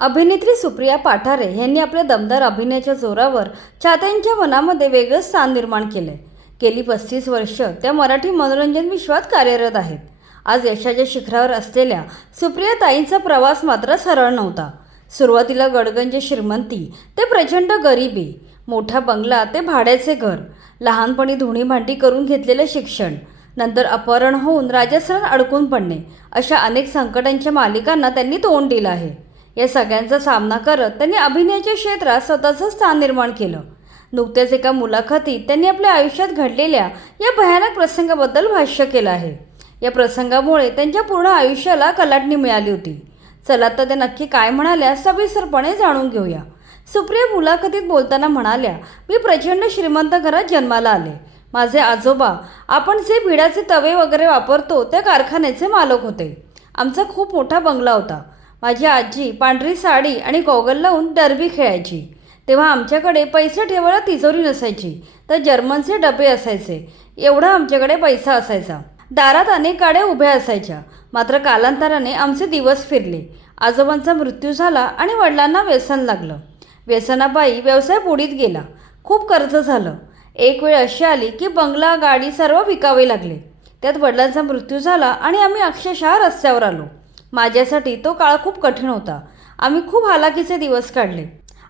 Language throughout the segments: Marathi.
अभिनेत्री सुप्रिया पाठारे यांनी आपल्या दमदार अभिनयाच्या जोरावर चाहत्यांच्या मनामध्ये वेगळं स्थान निर्माण केले। गेली 35 वर्ष त्या मराठी मनोरंजन विश्वात कार्यरत आहेत। आज यशाच्या शिखरावर असलेल्या सुप्रिया ताईंचा प्रवास मात्र सरळ नव्हता। सुरुवातीला गडगंज श्रीमंती ते प्रचंड गरिबी, मोठा बंगला ते भाड्याचे घर, लहानपणी धुणी भांडी करून घेतलेले शिक्षण, नंतर अपहरण होऊन राजस्थानात अडकून पडणे, अशा अनेक संकटांच्या मालिकांना त्यांनी तोंड दिलं आहे। या सगळ्यांचा सामना करत त्यांनी अभिनयाच्या क्षेत्रात स्वतःचं स्थान निर्माण केलं। नुकत्याच एका मुलाखतीत त्यांनी आपल्या आयुष्यात घडलेल्या या भयानक प्रसंगाबद्दल भाष्य केलं आहे। या प्रसंगामुळे त्यांच्या पूर्ण आयुष्याला कलाटणी मिळाली होती। चला तर ते नक्की काय म्हणाल्या सविस्तरपणे जाणून घेऊया। सुप्रिया मुलाखतीत बोलताना म्हणाल्या, मी प्रचंड श्रीमंत घरात जन्माला आले। माझे आजोबा आपण जे भिडाचे तवे वगैरे वापरतो त्या कारखान्याचे मालक होते। आमचा खूप मोठा बंगला होता। माझी आजी पांढरी साडी आणि गॉगल लावून डरबी खेळायची। तेव्हा आमच्याकडे पैसे ठेवायला तिजोरी नसायची, तर जर्मनचे डबे असायचे। एवढा आमच्याकडे पैसा असायचा। दारात अनेक गाड्या उभ्या असायच्या। मात्र कालांतराने आमचे दिवस फिरले। आजोबांचा मृत्यू झाला आणि वडिलांना व्यसन लागलं। व्यसनापायी व्यवसाय बुडीत गेला। खूप कर्ज झालं। एक वेळ अशी आली की बंगला, गाडी सर्व विकावे लागले। त्यात वडिलांचा मृत्यू झाला आणि आम्ही अक्षरशः रस्त्यावर आलो। माझ्यासाठी तो काळ खूप कठीण होता। आम्ही खूप हालाकीचे दिवस काढले।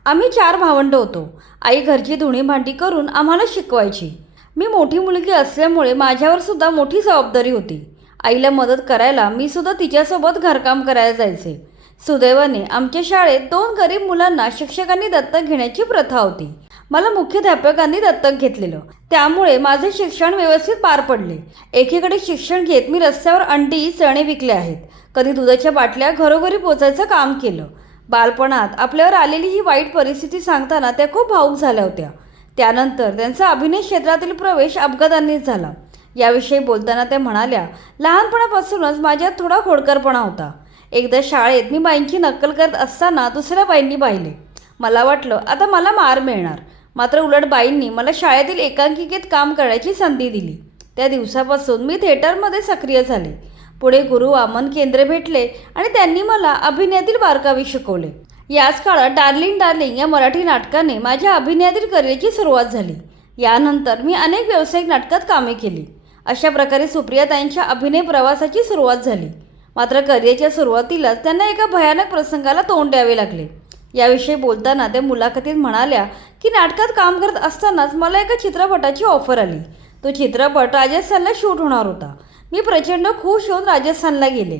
आम्ही 4 भावंड होतो। आई घरची धुणी भांडी करून आम्हाला शिकवायची। मी मोठी मुलगी असल्यामुळे माझ्यावर सुद्धा मोठी जबाबदारी होती। आईला मदत करायला मी सुद्धा तिच्यासोबत घरकाम करायला जायचे। सुदैवाने आमच्या शाळेत 2 गरीब मुलांना शिक्षकांनी दत्तक घेण्याची प्रथा होती। मला मुख्याध्यापकांनी दत्तक घेतलेलं, त्यामुळे माझे शिक्षण व्यवस्थित पार पडले। एकीकडे शिक्षण घेत मी रस्त्यावर अंडी, चणे विकले आहेत। कधी दुधाच्या बाटल्या घरोघरी पोचायचं काम केलं। बालपणात आपल्यावर आलेली ही वाईट परिस्थिती सांगताना त्या खूप भावूक झाल्या होत्या। त्यानंतर त्यांचा अभिनय क्षेत्रातील प्रवेश अपघातानेच झाला। याविषयी बोलताना त्या म्हणाल्या, लहानपणापासूनच माझ्यात थोडा खोडकरपणा होता। एकदा शाळेत मी बाईंची नक्कल करत असताना दुसऱ्या बाईंनी पाहिले। मला वाटलं आता मला मार मिळणार, मात्र उलट बाईंनी मला शाळेतील एकांकिकेत काम करण्याची संधी दिली। त्या दिवसापासून मी थिएटरमध्ये सक्रिय झाले। पुढे गुरु वामन केंद्रे भेटले आणि त्यांनी मला अभिनयातील बारकावे शिकवले। याच काळात डार्लिंग डार्लिंग या मराठी नाटकाने माझ्या अभिनयातील करिअरची सुरुवात झाली। यानंतर मी अनेक व्यावसायिक नाटकात कामे केली। अशा प्रकारे सुप्रियाताईंच्या अभिनय प्रवासाची सुरुवात झाली। मात्र करिअरच्या सुरुवातीलाच त्यांना एका भयानक प्रसंगाला तोंड द्यावे लागले। याविषयी बोलताना त्या मुलाखतीत म्हणाल्या की नाटकात काम करत असतानाच मला एका चित्रपटाची ऑफर आली। तो चित्रपट राजस्थानला शूट होणार होता। मी प्रचंड खुश होऊन राजस्थानला गेले।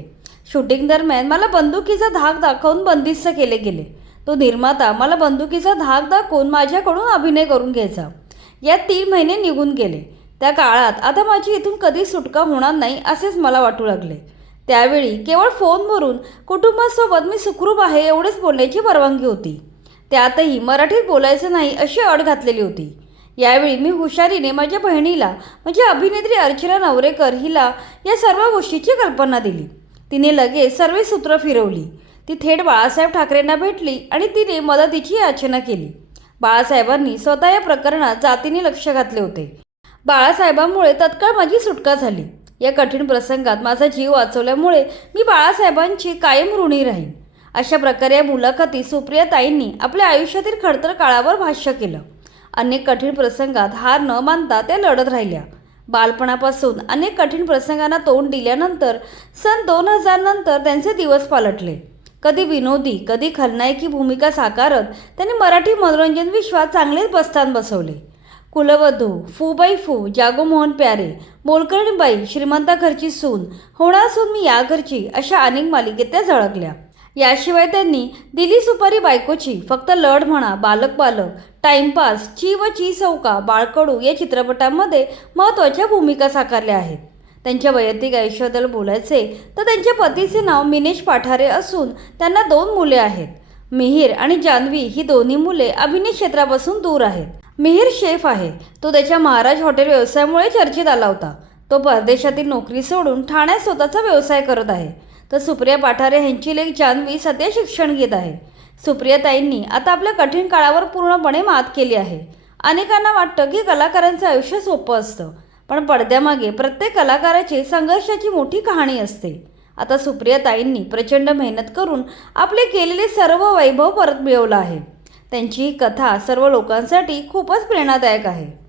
शूटिंग दरम्यान मला बंदुकीचा धाक दाखवून बंदिस्त केले गेले। तो निर्माता मला बंदुकीचा धाक दाखवून माझ्याकडून अभिनय करून घ्यायचा। यात 3 महिने निघून गेले। त्या काळात आता माझी इथून कधी सुटका होणार नाही असेच मला वाटू लागले। त्यावेळी केवळ फोनवरून कुटुंबासोबत मी सुखरूप आहे एवढेच बोलण्याची परवानगी होती। त्यातही मराठीत बोलायचं नाही अशी अट घातलेली होती। यावेळी मी हुशारीने माझ्या बहिणीला म्हणजे अभिनेत्री अर्चना नवरेकर हिला या सर्व गोष्टीची कल्पना दिली। तिने लगेच सर्व सूत्र फिरवली। ती थेट बाळासाहेब ठाकरेंना भेटली आणि तिने मदतीची याचना केली। बाळासाहेबांनी स्वतः या प्रकरणात जातीने लक्ष घातले होते। बाळासाहेबांमुळे तत्काळ माझी सुटका झाली। या कठीण प्रसंगात माझा जीव वाचवल्यामुळे मी बाळासाहेबांची कायम ऋणी राहीन। अशा प्रकारे या मुलाखतीत सुप्रिया ताईंनी आपल्या आयुष्यातील खडतर काळावर भाष्य केलं। अनेक कठीण प्रसंगात हार न मानता त्या लढत राहिल्या। बालपणापासून अनेक कठीण प्रसंगांना तोंड दिल्यानंतर सन 2000 नंतर त्यांचे दिवस पालटले। कधी विनोदी, कधी खलनायकी भूमिका साकारत त्यांनी मराठी मनोरंजन विश्वात चांगलेच बस्तान बसवले। कुलवधू, फू बाई फू, जागो मोहन प्यारे, मोलकरणी बाई, श्रीमंता घरची सून, होणार सून मी या घरची अशा अनेक मालिकेत त्या झळकल्या। याशिवाय त्यांनी दिली सुपारी बायकोची, फक्त लढ म्हणा, बालक बालक, टाइमपास, ची व ची चौका, बाळकडू या चित्रपटांमध्ये महत्त्वाच्या भूमिका साकारल्या आहेत। त्यांच्या वैयक्तिक आयुष्याबद्दल बोलायचे तर त्यांच्या पतीचे नाव मिनेश पाठारे असून त्यांना 2 मुले आहेत। मिहीर आणि जान्हवी ही दोन्ही मुले अभिनय क्षेत्रापासून दूर आहेत। मिहीर शेफ आहे। तो त्याच्या महाराज हॉटेल व्यवसायामुळे चर्चेत आला होता। तो परदेशातील नोकरी सोडून ठाण्यात स्वतःचा व्यवसाय करत आहे। तर सुप्रिया पाठारे यांची लेक जान्हवी सध्या शिक्षण घेत आहे। सुप्रियाताईंनी आता आपल्या कठीण काळावर पूर्णपणे मात केली आहे। अनेकांना वाटतं की कलाकारांचं आयुष्य सोपं असतं, पण पडद्यामागे प्रत्येक कलाकाराची संघर्षाची मोठी कहाणी असते। आता सुप्रियाताईंनी प्रचंड मेहनत करून आपले केलेले सर्व वैभव परत मिळवलं आहे. त्यांची ही कथा सर्व लोकांसाठी खूपच प्रेरणादायक आहे.